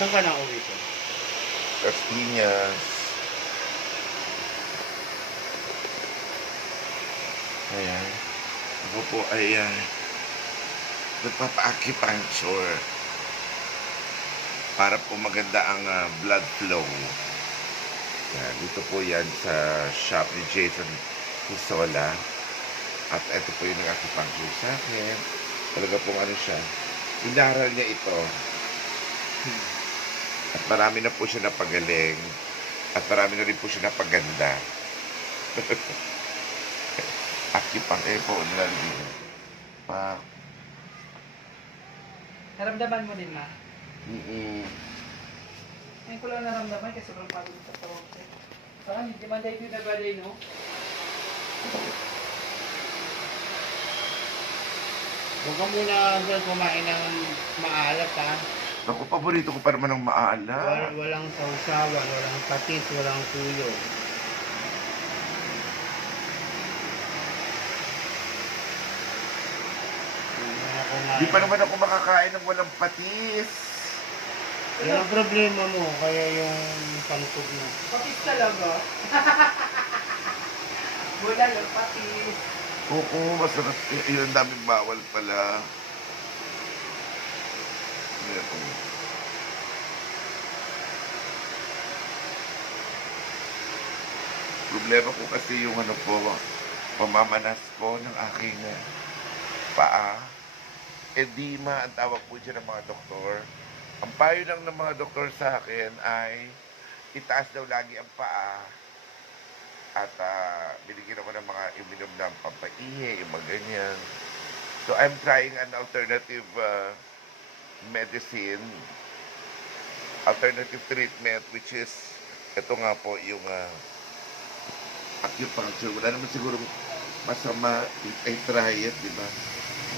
Saan ka nauwi ko? Las Piñas. Ayan. Ako po ay nagpapa-acupuncture para po maganda ang blood flow. Yan, dito po yan sa shop ni Jason Pisola. At ito po yung nag-acupuncture sa akin. Talaga pong ano siya. Inaral niya ito. At marami na po siya napagaling. At marami na rin po siya napaganda. Acupuncture po nilalagyan. Naramdaman mo din, ma? Mm-mm. Ngayon ko lang naramdaman kasi sobrang pagod sa tawag ko. Saka hindi man dahil yung nabalay, no? Huwag ka muna sir kumain ng maalat ha. Ako, paborito ko pa naman ng maala. Walang sausawan, walang patis, walang tuyo. Di pa naman ako makakain ng walang patis. Yan ang problema mo, kaya yung pangtog mo. Patis talaga. Wala lang patis. Oo, masarap. Yun, ang daming bawal pala. Ito. Problema ko kasi yung ano po, pamamanas po ng aking paa. Edema ang tawag po dyan ng mga doktor. Ang payo lang ng mga doktor sa akin ay itaas daw lagi ang paa. At binigyan ako ng mga uminom ng pampaihi, yung mga ganyan. So I'm trying an alternative medicine, alternative treatment, which is, ito nga po yung acupuncture. Wala naman siguro masama if I try it, di ba?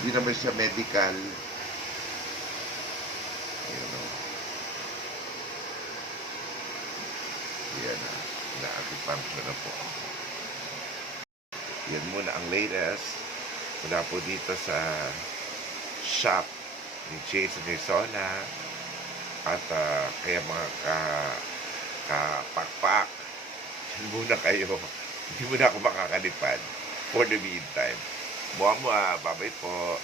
Hindi naman siya medical. Ayan o. Ayan na. Na-acupuncture na po. Yan muna ang latest. Mula po dito sa shop ni Jason Pisola. At kaya mga kapakpak, yan muna kayo. Hindi muna ako makakalipad for the meantime. Mua-mua, babay po.